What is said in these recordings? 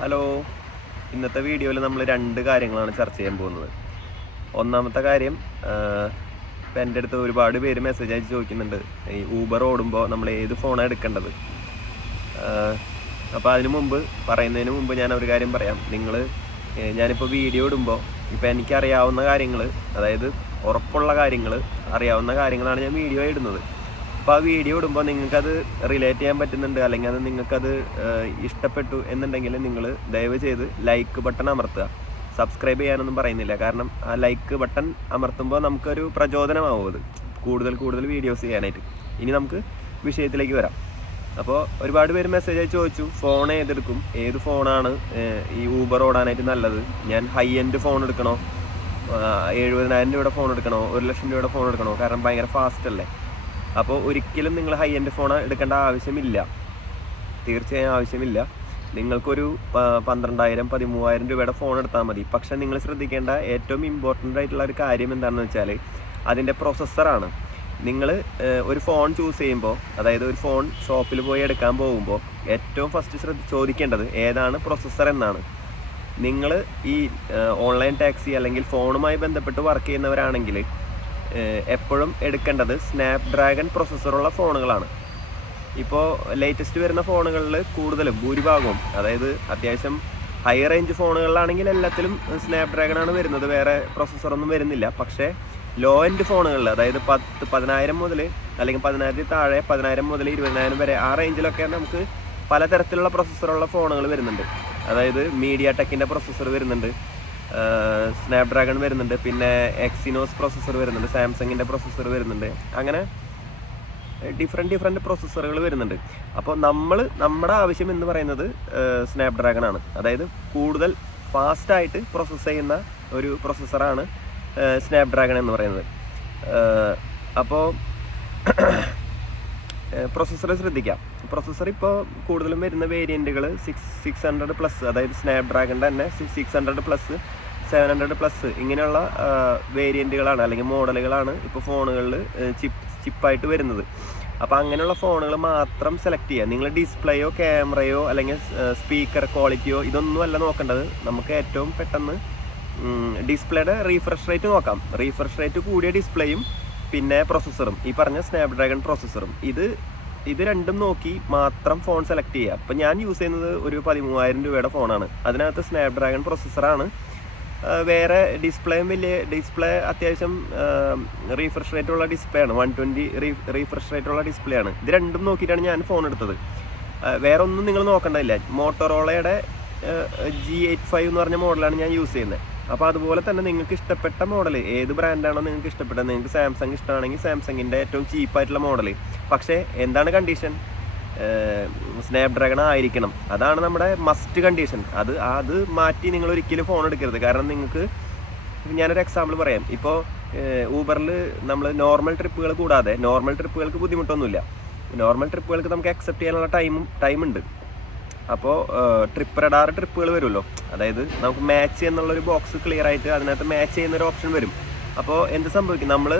Hello. ഇന്നത്തെ വീഡിയോയിൽ നമ്മൾ രണ്ട് കാര്യങ്ങളാണ് ചർച്ച ചെയ്യാൻ പോകുന്നത്. ഒന്നാമത്തെ കാര്യം ഇപ്പം എന്റെ അടുത്ത് ഒരുപാട് പേര് മെസ്സേജ് അയച്ച് ചോദിക്കുന്നുണ്ട്. ഈ ഊബർ ഓടുമ്പോൾ നമ്മൾ ഏത് ഫോണാണ് എടുക്കേണ്ടത്? അപ്പോൾ അതിന് മുമ്പ് പറയുന്നതിന് മുമ്പ് ഞാൻ ഒരു കാര്യം പറയാം. നിങ്ങൾ ഞാനിപ്പോൾ വീഡിയോ ഇടുമ്പോൾ ഇപ്പോൾ എനിക്കറിയാവുന്ന കാര്യങ്ങൾ അതായത് ഉറപ്പുള്ള കാര്യങ്ങൾ അറിയാവുന്ന കാര്യങ്ങളാണ് ഞാൻ വീഡിയോ ഇടുന്നത്. അപ്പോൾ ആ വീഡിയോ ഇടുമ്പോൾ നിങ്ങൾക്കത് റിലേറ്റ് ചെയ്യാൻ പറ്റുന്നുണ്ട്. അല്ലെങ്കിൽ അത് നിങ്ങൾക്കത് ഇഷ്ടപ്പെട്ടു എന്നുണ്ടെങ്കിൽ നിങ്ങൾ ദയവ് ചെയ്ത് ലൈക്ക് ബട്ടൺ അമർത്തുക. സബ്സ്ക്രൈബ് ചെയ്യാനൊന്നും പറയുന്നില്ല. കാരണം ആ ലൈക്ക് ബട്ടൺ അമർത്തുമ്പോൾ നമുക്കൊരു പ്രചോദനമാവും അത്. കൂടുതൽ കൂടുതൽ വീഡിയോസ് ചെയ്യാനായിട്ട്. ഇനി നമുക്ക് വിഷയത്തിലേക്ക് വരാം. അപ്പോൾ ഒരുപാട് പേര് മെസ്സേജ് അയച്ച് ചോദിച്ചു. ഫോൺ ഏതെടുക്കും? ഏത് ഫോണാണ് ഈ ഊബർ ഓടാനായിട്ട് നല്ലത്? ഞാൻ ഹൈ എൻഡ് ഫോൺ എടുക്കണോ എഴുപതിനായിരം രൂപയുടെ ഫോൺ എടുക്കണോ? ഒരു ലക്ഷം രൂപയുടെ ഫോൺ എടുക്കണോ? കാരണം ഭയങ്കര ഫാസ്റ്റ് അല്ലേ? അപ്പോൾ ഒരിക്കലും നിങ്ങൾ ഹൈ എൻഡ് ഫോൺ എടുക്കേണ്ട ആവശ്യമില്ല. തീർച്ചയായും ആവശ്യമില്ല. നിങ്ങൾക്കൊരു പന്ത്രണ്ടായിരം പതിമൂവായിരം രൂപയുടെ ഫോൺ എടുത്താൽ മതി. പക്ഷെ നിങ്ങൾ ശ്രദ്ധിക്കേണ്ട ഏറ്റവും ഇമ്പോർട്ടന്റ് ആയിട്ടുള്ള ഒരു കാര്യം എന്താണെന്ന് വെച്ചാൽ അതിന്റെ പ്രൊസസ്സറാണ് നിങ്ങൾ ഒരു ഫോൺ ചൂസ് ചെയ്യുമ്പോൾ അതായത് ഒരു ഫോൺ ഷോപ്പിൽ പോയി എടുക്കാൻ പോകുമ്പോൾ ഏറ്റവും ഫസ്റ്റ് ശ്രദ്ധ ചോദിക്കേണ്ടത് ഏതാണ് പ്രൊസസ്സർ എന്നാണ്. നിങ്ങൾ ഈ ഓൺലൈൻ ടാക്സി അല്ലെങ്കിൽ ഫോണുമായി ബന്ധപ്പെട്ട് വർക്ക് ചെയ്യുന്നവരാണെങ്കിൽ എപ്പോഴും എടുക്കേണ്ടത് സ്നാപ്ഡ്രാഗൺ പ്രൊസസ്സറുള്ള ഫോണുകളാണ്. ഇപ്പോൾ ലേറ്റസ്റ്റ് വരുന്ന ഫോണുകളിൽ കൂടുതലും ഭൂരിഭാഗവും അതായത് അത്യാവശ്യം ഹൈ റേഞ്ച് ഫോണുകളിലാണെങ്കിൽ എല്ലാത്തിലും സ്നാപ്ഡ്രാഗൺ ആണ് വരുന്നത്. വേറെ പ്രൊസസ്സറൊന്നും വരുന്നില്ല. പക്ഷേ ലോ എൻഡ് ഫോണുകളിൽ അതായത് പത്ത് പതിനായിരം മുതൽ അല്ലെങ്കിൽ പതിനായിരത്തി താഴെ പതിനായിരം മുതൽ ഇരുപതിനായിരം വരെ ആ റേഞ്ചിലൊക്കെ നമുക്ക് പലതരത്തിലുള്ള പ്രൊസസ്സറുള്ള ഫോണുകൾ വരുന്നുണ്ട്. അതായത് മീഡിയ ടെക്കിന്റെ പ്രൊസസ്സർ വരുന്നുണ്ട്. സ്നാപ് ഡ്രാഗൺ വരുന്നുണ്ട്. പിന്നെ എക്സിനോസ് പ്രോസസ്സർ വരുന്നുണ്ട്. സാംസങ്ങിന്റെ പ്രോസസ്സർ വരുന്നുണ്ട്. അങ്ങനെ ഡിഫറെന്റ് ഡിഫറെന്റ് പ്രോസസ്സറുകൾ വരുന്നുണ്ട്. അപ്പോൾ നമ്മൾ നമ്മുടെ ആവശ്യം എന്ന് പറയുന്നത് സ്നാപ്ഡ്രാഗൺ ആണ്. അതായത് കൂടുതൽ ഫാസ്റ്റായിട്ട് പ്രോസസ്സ് ചെയ്യുന്ന ഒരു പ്രോസസ്സറാണ് സ്നാപ്ഡ്രാഗൺ എന്ന് പറയുന്നത്. അപ്പോൾ പ്രൊസസ്സർ ശ്രദ്ധിക്കാം. പ്രൊസസ്സർ ഇപ്പോൾ കൂടുതലും വരുന്ന വേരിയന്റുകൾ സിക്സ് സിക്സ് ഹൺഡ്രഡ് പ്ലസ് അതായത് സ്നാപ് ഡ്രാഗണിന്റെ തന്നെ six hundred plus seven hundred plus ഇങ്ങനെയുള്ള വേരിയന്റുകളാണ് അല്ലെങ്കിൽ മോഡലുകളാണ് ഇപ്പോൾ ഫോണുകളിൽ ചിപ്പ് ചിപ്പായിട്ട് വരുന്നത്. അപ്പോൾ അങ്ങനെയുള്ള ഫോണുകൾ മാത്രം സെലക്ട് ചെയ്യുക നിങ്ങൾ ഡിസ്പ്ലേയോ ക്യാമറയോ അല്ലെങ്കിൽ സ്പീക്കർ ക്വാളിറ്റിയോ ഇതൊന്നും അല്ല നോക്കേണ്ടത്. നമുക്ക് ഏറ്റവും പെട്ടെന്ന് ഡിസ്പ്ലേയുടെ റീഫ്രഷ് റേറ്റ് നോക്കാം. റീഫ്രഷ് റേറ്റ് കൂടിയ ഡിസ്പ്ലേയും പിന്നെ പ്രോസസ്സറും ഈ പറഞ്ഞ സ്നാപ്ഡ്രാഗൺ പ്രോസസ്സറും ഇത് ഇത് രണ്ടും നോക്കി മാത്രം ഫോൺ സെലക്ട് ചെയ്യുക. അപ്പം ഞാൻ യൂസ് ചെയ്യുന്നത് ഒരു പതിമൂവായിരം രൂപയുടെ ഫോണാണ് അതിനകത്ത് സ്നാപ്ഡ്രാഗൺ പ്രൊസസ്സറാണ് വേറെ ഡിസ്പ്ലേയും വലിയ ഡിസ്പ്ലേ അത്യാവശ്യം റീഫ്രഷ് റേറ്റ് ഉള്ള ഡിസ്പ്ലേ ആണ്. വൺ ട്വന്റി റീഫ്രഷ് റേറ്റ് ഉള്ള ഡിസ്പ്ലേ ആണ്. ഇത് രണ്ടും നോക്കിയിട്ടാണ് ഞാൻ ഫോൺ എടുത്തത്. വേറെ ഒന്നും നിങ്ങൾ നോക്കേണ്ടതില്ല. മോട്ടോറോളയുടെ ജി എയ്റ്റ് ഫൈവ് എന്ന് പറഞ്ഞ മോഡലാണ് ഞാൻ യൂസ് ചെയ്യുന്നത്. അപ്പോൾ അതുപോലെ തന്നെ നിങ്ങൾക്ക് ഇഷ്ടപ്പെട്ട മോഡൽ ഏത് ബ്രാൻഡാണോ നിങ്ങൾക്ക് ഇഷ്ടപ്പെട്ടത്? നിങ്ങൾക്ക് സാംസങ് ഇഷ്ടമാണെങ്കിൽ സാംസങ്ങിന്റെ ഏറ്റവും ചീപ്പായിട്ടുള്ള മോഡൽ പക്ഷേ എന്താണ് കണ്ടീഷൻ സ്നാപ് ഡ്രാഗൺ ആയിരിക്കണം. അതാണ് നമ്മുടെ മസ്റ്റ് കണ്ടീഷൻ അത് അത് മാറ്റി നിങ്ങൾ ഒരിക്കലും ഫോൺ എടുക്കരുത്. കാരണം നിങ്ങൾക്ക് ഞാനൊരു എക്സാമ്പിൾ പറയാം. ഇപ്പോൾ ഊബറിൽ നമ്മൾ നോർമൽ ട്രിപ്പുകൾ കൂടാതെ നോർമൽ ട്രിപ്പുകൾക്ക് ബുദ്ധിമുട്ടൊന്നുമില്ല. നോർമൽ ട്രിപ്പുകൾക്ക് നമുക്ക് അക്സെപ്റ്റ് ചെയ്യാനുള്ള ടൈമും ടൈമുണ്ട് അപ്പോൾ ട്രിപ്പ് റഡാർ ട്രിപ്പുകൾ വരുമല്ലോ. അതായത് നമുക്ക് മാച്ച് എന്നുള്ളൊരു ബോക്സ് ക്ലിയർ ആയിട്ട് അതിനകത്ത് മാച്ച് ചെയ്യുന്നൊരു ഓപ്ഷൻ വരും. അപ്പോൾ എന്ത് സംഭവിക്കും? നമ്മൾ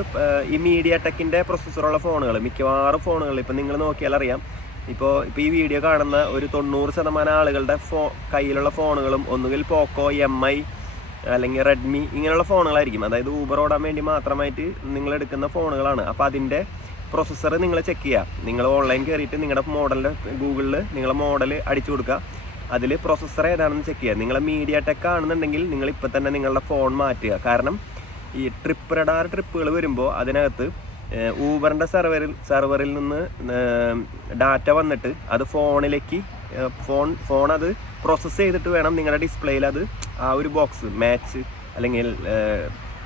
ഈ മീഡിയ ടെക്കിന്റെ പ്രൊസസ്സറുള്ള ഫോണുകൾ മിക്കവാറും ഫോണുകൾ ഇപ്പം നിങ്ങൾ നോക്കിയാൽ അറിയാം. ഇപ്പോൾ ഇപ്പോൾ ഈ വീഡിയോ കാണുന്ന ഒരു തൊണ്ണൂറ് ശതമാനം ആളുകളുടെ ഫോ കയ്യിലുള്ള ഫോണുകളും ഒന്നുകിൽ പോക്കോ എം ഐ അല്ലെങ്കിൽ റെഡ്മി ഇങ്ങനെയുള്ള ഫോണുകളായിരിക്കും അതായത് ഊബർ ഓടാൻ വേണ്ടി മാത്രമായിട്ട് നിങ്ങൾ എടുക്കുന്ന ഫോണുകളാണ് അപ്പോൾ അതിന്റെ പ്രൊസസ്സർ നിങ്ങൾ ചെക്ക് ചെയ്യുക നിങ്ങൾ ഓൺലൈൻ കയറിയിട്ട് നിങ്ങളുടെ മോഡലിന്റെ ഗൂഗിളിൽ നിങ്ങളുടെ മോഡൽ അടിച്ചു കൊടുക്കുക അതിൽ പ്രോസസ്സർ ഏതാണെന്ന് ചെക്ക് ചെയ്യുക നിങ്ങളെ മീഡിയ ടെക് ആണെന്നുണ്ടെങ്കിൽ നിങ്ങൾ ഇപ്പം തന്നെ നിങ്ങളുടെ ഫോൺ മാറ്റുക. കാരണം ഈ ട്രിപ്പ് റഡാർ ട്രിപ്പുകൾ വരുമ്പോൾ അതിനകത്ത് ഊബറിന്റെ സെർവറിൽ സെർവറിൽ നിന്ന് ഡാറ്റ വന്നിട്ട് അത് ഫോണിലേക്ക് ഫോൺ ഫോൺ അത് പ്രോസസ്സ് ചെയ്തിട്ട് വേണം നിങ്ങളുടെ ഡിസ്പ്ലേയിൽ അത് ആ ഒരു ബോക്സ് മാച്ച് അല്ലെങ്കിൽ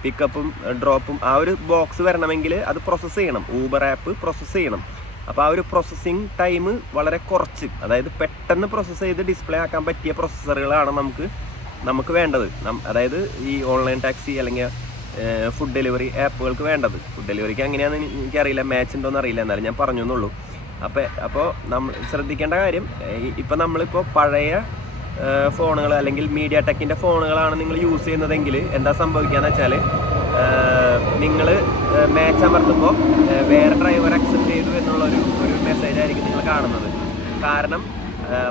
പിക്കപ്പും ഡ്രോപ്പും ആ ഒരു ബോക്സ് വരണമെങ്കിൽ അത് പ്രോസസ്സ് ചെയ്യണം. ഊബർ ആപ്പ് പ്രോസസ്സ് ചെയ്യണം. അപ്പോൾ ആ ഒരു പ്രോസസ്സിങ് ടൈം വളരെ കുറച്ച്. അതായത് പെട്ടെന്ന് പ്രോസസ്സ് ചെയ്ത് ഡിസ്പ്ലേ ആക്കാൻ പറ്റിയ പ്രോസസ്സറുകളാണ് നമുക്ക് നമുക്ക് വേണ്ടത്. അതായത് ഈ ഓൺലൈൻ ടാക്സി അല്ലെങ്കിൽ ഫുഡ് ഡെലിവറി ആപ്പുകൾക്ക് വേണ്ടത്. ഫുഡ് ഡെലിവറിക്ക് എങ്ങനെയാണെന്ന് എനിക്കറിയില്ല. മാച്ച് ഉണ്ടോയെന്ന് അറിയില്ല. എന്നാലും ഞാൻ പറഞ്ഞു എന്നുള്ളൂ അപ്പോൾ അപ്പോൾ നമ്മൾ ശ്രദ്ധിക്കേണ്ട കാര്യം ഇപ്പം നമ്മളിപ്പോൾ പഴയ ഫോണുകൾ അല്ലെങ്കിൽ മീഡിയ ടെക്കിന്റെ ഫോണുകളാണ് നിങ്ങൾ യൂസ് ചെയ്യുന്നതെങ്കിൽ എന്താ സംഭവിക്കുകയെന്ന് വെച്ചാൽ നിങ്ങൾ മാച്ച് അമർത്തുമ്പോൾ വേറെ ഡ്രൈവർ അക്സെപ്റ്റ് ചെയ്തു എന്നുള്ളൊരു ഒരു മെസ്സേജ് ആയിരിക്കും നിങ്ങൾ കാണുന്നത്. കാരണം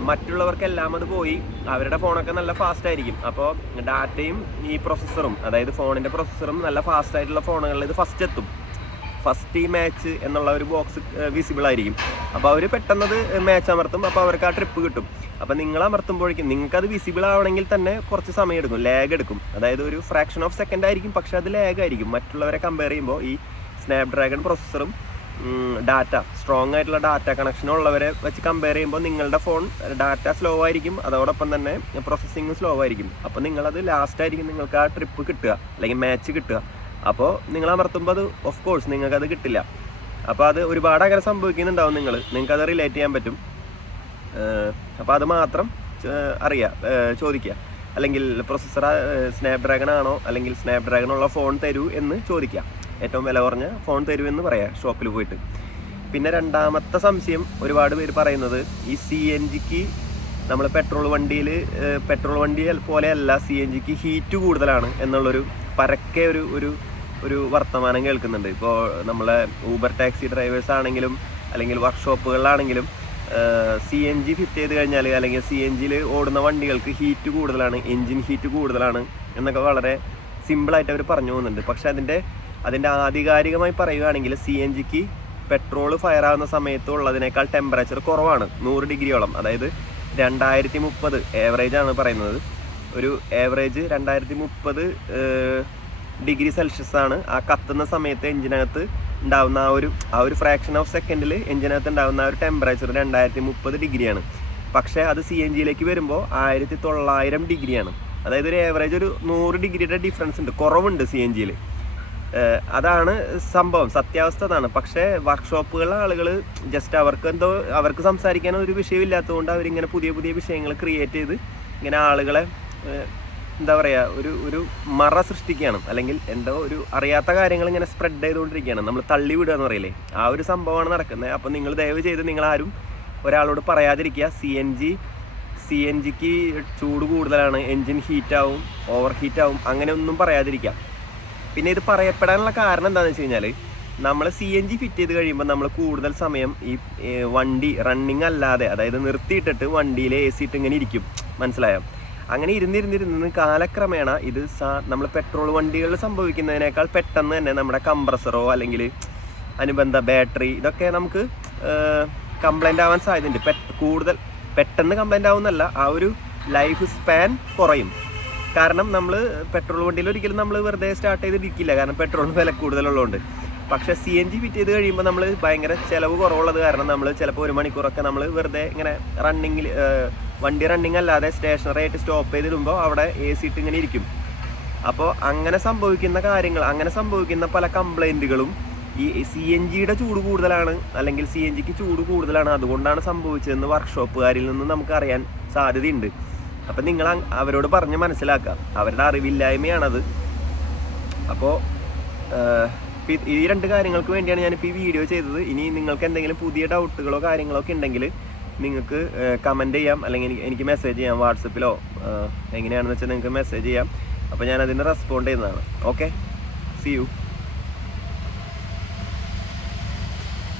മറ്റുള്ളവർക്കെല്ലാം അത് പോയി അവരുടെ ഫോണൊക്കെ നല്ല ഫാസ്റ്റ് ആയിരിക്കും. അപ്പോൾ ഡാറ്റയും ഈ പ്രൊസസ്സറും അതായത് ഫോണിന്റെ പ്രൊസസ്സറും നല്ല ഫാസ്റ്റ് ആയിട്ടുള്ള ഫോണുകളിൽ ഇത് ഫസ്റ്റ് എത്തും. ഫസ്റ്റ് ഈ മാച്ച് എന്നുള്ള ഒരു ബോക്സ് വിസിബിൾ ആയിരിക്കും. അപ്പോൾ അവർ പെട്ടെന്നത് മാച്ച് അമർത്തും അപ്പോൾ അവർക്ക് ആ ട്രിപ്പ് കിട്ടും. അപ്പോൾ നിങ്ങൾ അമർത്തുമ്പോഴേക്കും നിങ്ങൾക്ക് അത് വിസിബിൾ ആവണമെങ്കിൽ തന്നെ കുറച്ച് സമയം എടുക്കും ലാഗ് എടുക്കും. അതായത് ഒരു ഫ്രാക്ഷൻ ഓഫ് സെക്കൻഡ് ആയിരിക്കും പക്ഷെ അത് ലാഗ് ആയിരിക്കും. മറ്റുള്ളവരെ കമ്പയർ ചെയ്യുമ്പോൾ ഈ സ്നാപ് ഡ്രാഗൺ പ്രൊസസ്സറും ഡാറ്റ സ്ട്രോങ് ആയിട്ടുള്ള ഡാറ്റ കണക്ഷൻ ഉള്ളവരെ വെച്ച് കമ്പയർ ചെയ്യുമ്പോൾ നിങ്ങളുടെ ഫോൺ ഡാറ്റ സ്ലോ ആയിരിക്കും അതോടൊപ്പം തന്നെ പ്രോസസ്സിങ് സ്ലോ ആയിരിക്കും. അപ്പോൾ നിങ്ങളത് ലാസ്റ്റ് ആയിരിക്കും നിങ്ങൾക്ക് ആ ട്രിപ്പ് കിട്ടുക അല്ലെങ്കിൽ മാച്ച് കിട്ടുക. അപ്പോൾ നിങ്ങൾ അമർത്തുമ്പോൾ അത് ഓഫ് കോഴ്സ് നിങ്ങൾക്കത് കിട്ടില്ല. അപ്പോൾ അത് ഒരുപാട് അങ്ങനെ സംഭവിക്കുന്നുണ്ടാവും നിങ്ങൾ നിങ്ങൾക്കത് റിലേറ്റ് ചെയ്യാൻ പറ്റും. അപ്പോൾ അത് മാത്രം അറിയാം ചോദിക്കുക അല്ലെങ്കിൽ പ്രൊസസ്സർ സ്നാപ്ഡ്രാഗൺ ആണോ അല്ലെങ്കിൽ സ്നാപ്ഡ്രാഗൺ ഉള്ള ഫോൺ തരൂ എന്ന് ചോദിക്കാം. ഏറ്റവും വില കുറഞ്ഞ ഫോൺ തരൂ എന്ന് പറയാം ഷോപ്പിൽ പോയിട്ട്. പിന്നെ രണ്ടാമത്തെ സംശയം ഒരുപാട് പേര് പറയുന്നത് ഈ സി എൻ ജിക്ക് നമ്മൾ പെട്രോൾ വണ്ടിയിൽ പെട്രോൾ വണ്ടി പോലെയല്ല സി എൻ ജിക്ക് ഹീറ്റ് കൂടുതലാണ് എന്നുള്ളൊരു പരക്കെ ഒരു ഒരു ഒരു വർത്തമാനം കേൾക്കുന്നുണ്ട്. ഇപ്പോൾ നമ്മളെ ഊബർ ടാക്സി ഡ്രൈവേഴ്സ് ആണെങ്കിലും അല്ലെങ്കിൽ വർക്ക്ഷോപ്പുകളിലാണെങ്കിലും സി എൻ ജി ഫിറ്റ് ചെയ്ത് കഴിഞ്ഞാൽ അല്ലെങ്കിൽ സി എൻ ജിയിൽ ഓടുന്ന വണ്ടികൾക്ക് ഹീറ്റ് കൂടുതലാണ് എൻജിൻ ഹീറ്റ് കൂടുതലാണ് എന്നൊക്കെ വളരെ സിമ്പിളായിട്ട് അവർ പറഞ്ഞു പോകുന്നുണ്ട്. പക്ഷെ അതിന്റെ അതിന്റെ ആധികാരികമായി പറയുകയാണെങ്കിൽ സി എൻ ജിക്ക് പെട്രോൾ ഫയർ ആവുന്ന സമയത്ത് ഉള്ളതിനേക്കാൾ ടെമ്പറേച്ചർ കുറവാണ് നൂറ് ഡിഗ്രിയോളം. അതായത് രണ്ടായിരത്തി മുപ്പത് ഏവറേജ് ആണ് പറയുന്നത്. ഒരു ഏവറേജ് രണ്ടായിരത്തി മുപ്പത് ഡിഗ്രി സെൽഷ്യസ് ആണ് ആ കത്തുന്ന സമയത്ത് എഞ്ചിനകത്ത് ഉണ്ടാവുന്ന ആ ഒരു ആ ഒരു ഫ്രാക്ഷൻ ഓഫ് സെക്കൻഡിൽ എഞ്ചിനകത്ത് ഉണ്ടാവുന്ന ആ ഒരു ടെമ്പറേച്ചർ രണ്ടായിരത്തി മുപ്പത് ഡിഗ്രിയാണ്. പക്ഷേ അത് സി എൻ ജിയിലേക്ക് വരുമ്പോൾ ആയിരത്തി തൊള്ളായിരം ഡിഗ്രിയാണ്. അതായത് ഒരു ഏവറേജ് ഒരു നൂറ് ഡിഗ്രിയുടെ ഡിഫറൻസ് ഉണ്ട്. കുറവുണ്ട് സി എൻ ജിയിൽ അതാണ് സംഭവം. സത്യാവസ്ഥ അതാണ്. പക്ഷേ വർക്ക്ഷോപ്പുകളിലെ ആളുകൾ ജസ്റ്റ് അവർക്ക് എന്തോ അവർക്ക് സംസാരിക്കാൻ ഒരു വിഷയമില്ലാത്തതുകൊണ്ട് അവരിങ്ങനെ പുതിയ പുതിയ വിഷയങ്ങൾ ക്രിയേറ്റ് ചെയ്ത് ഇങ്ങനെ ആളുകളെ എന്താ പറയുക ഒരു ഒരു മറ സൃഷ്ടിക്കുകയാണ്. അല്ലെങ്കിൽ എന്തോ ഒരു അറിയാത്ത കാര്യങ്ങൾ ഇങ്ങനെ സ്പ്രെഡ് ചെയ്തുകൊണ്ടിരിക്കുകയാണ്. നമ്മൾ തള്ളി വിടുക എന്ന് പറയില്ലേ? ആ ഒരു സംഭവമാണ് നടക്കുന്നത്. അപ്പോൾ നിങ്ങൾ ദയവ് ചെയ്ത് നിങ്ങളാരും ഒരാളോട് പറയാതിരിക്കുക. C N G C N ജിക്ക് ചൂട് കൂടുതലാണ്. എൻജിൻ ഹീറ്റാവും ഓവർ ഹീറ്റാവും അങ്ങനെ ഒന്നും പറയാതിരിക്കുക. പിന്നെ ഇത് പറയപ്പെടാനുള്ള കാരണം എന്താണെന്ന് വെച്ച് കഴിഞ്ഞാൽ നമ്മൾ സി എൻ ജി ഫിറ്റ് ചെയ്ത് കഴിയുമ്പോൾ നമ്മൾ കൂടുതൽ സമയം ഈ വണ്ടി റണ്ണിങ് അല്ലാതെ അതായത് നിർത്തിയിട്ടിട്ട് വണ്ടിയിൽ എ സി ഇട്ട് ഇങ്ങനെ ഇരിക്കും. മനസ്സിലായോ? അങ്ങനെ ഇരുന്നിരുന്നിരുന്ന് കാലക്രമേണ ഇത് നമ്മൾ പെട്രോൾ വണ്ടികളിൽ സംഭവിക്കുന്നതിനേക്കാൾ പെട്ടെന്ന് തന്നെ നമ്മുടെ കംപ്രസറോ അല്ലെങ്കിൽ അനുബന്ധ ബാറ്ററി ഇതൊക്കെ നമുക്ക് കംപ്ലൈന്റ് ആവാൻ സാധ്യതയുണ്ട്. കൂടുതൽ പെട്ടെന്ന് കംപ്ലൈന്റ് ആവുന്നല്ല ആ ഒരു ലൈഫ് സ്പാൻ കുറയും. കാരണം നമ്മൾ പെട്രോൾ വണ്ടിയിൽ ഒരിക്കലും നമ്മൾ വെറുതെ സ്റ്റാർട്ട് ചെയ്തിരിക്കില്ല. കാരണം പെട്രോളിന് വില കൂടുതലുള്ളതുകൊണ്ട്. പക്ഷേ സി എൻ ജി ഫിറ്റ് ചെയ്ത് കഴിയുമ്പോൾ നമ്മൾ ഭയങ്കര ചിലവ് കുറവുള്ളത് കാരണം നമ്മൾ ചിലപ്പോൾ ഒരു മണിക്കൂറൊക്കെ നമ്മൾ വെറുതെ ഇങ്ങനെ റണ്ണിങ്ങിൽ വണ്ടി റണ്ണിങ് അല്ലാതെ സ്റ്റേഷനറി ആയിട്ട് സ്റ്റോപ്പ് ചെയ്തിടുമ്പോൾ അവിടെ എ സി ഇട്ട് ഇങ്ങനെ ഇരിക്കും. അപ്പോൾ അങ്ങനെ സംഭവിക്കുന്ന കാര്യങ്ങൾ അങ്ങനെ സംഭവിക്കുന്ന പല കംപ്ലൈന്റുകളും ഈ സി എൻ ജിയുടെ ചൂട് കൂടുതലാണ് അല്ലെങ്കിൽ സി എൻ ജിക്ക് ചൂട് കൂടുതലാണ് അതുകൊണ്ടാണ് സംഭവിച്ചതെന്ന് വർക്ക്ഷോപ്പുകാരിൽ നിന്ന് നമുക്ക് അറിയാൻ സാധ്യതയുണ്ട്. അപ്പം നിങ്ങൾ അവരോട് പറഞ്ഞ് മനസ്സിലാക്കുക. അവരുടെ അറിവില്ലായ്മയാണത്. അപ്പോൾ ഈ രണ്ട് കാര്യങ്ങൾക്ക് വേണ്ടിയാണ് ഞാനിപ്പോൾ ഈ വീഡിയോ ചെയ്തത്. ഇനി നിങ്ങൾക്ക് എന്തെങ്കിലും പുതിയ ഡൗട്ടുകളോ കാര്യങ്ങളോ ഒക്കെ ഉണ്ടെങ്കിൽ നിങ്ങൾക്ക് കമന്റ് ചെയ്യാം. അല്ലെങ്കിൽ എനിക്ക് എനിക്ക് മെസ്സേജ് ചെയ്യാം വാട്സപ്പിലോ എങ്ങനെയാണെന്ന് വെച്ചാൽ നിങ്ങൾക്ക് മെസ്സേജ് ചെയ്യാം. അപ്പോൾ ഞാൻ അതിന് റെസ്പോണ്ട് ചെയ്യുന്നതാണ്. Okay C U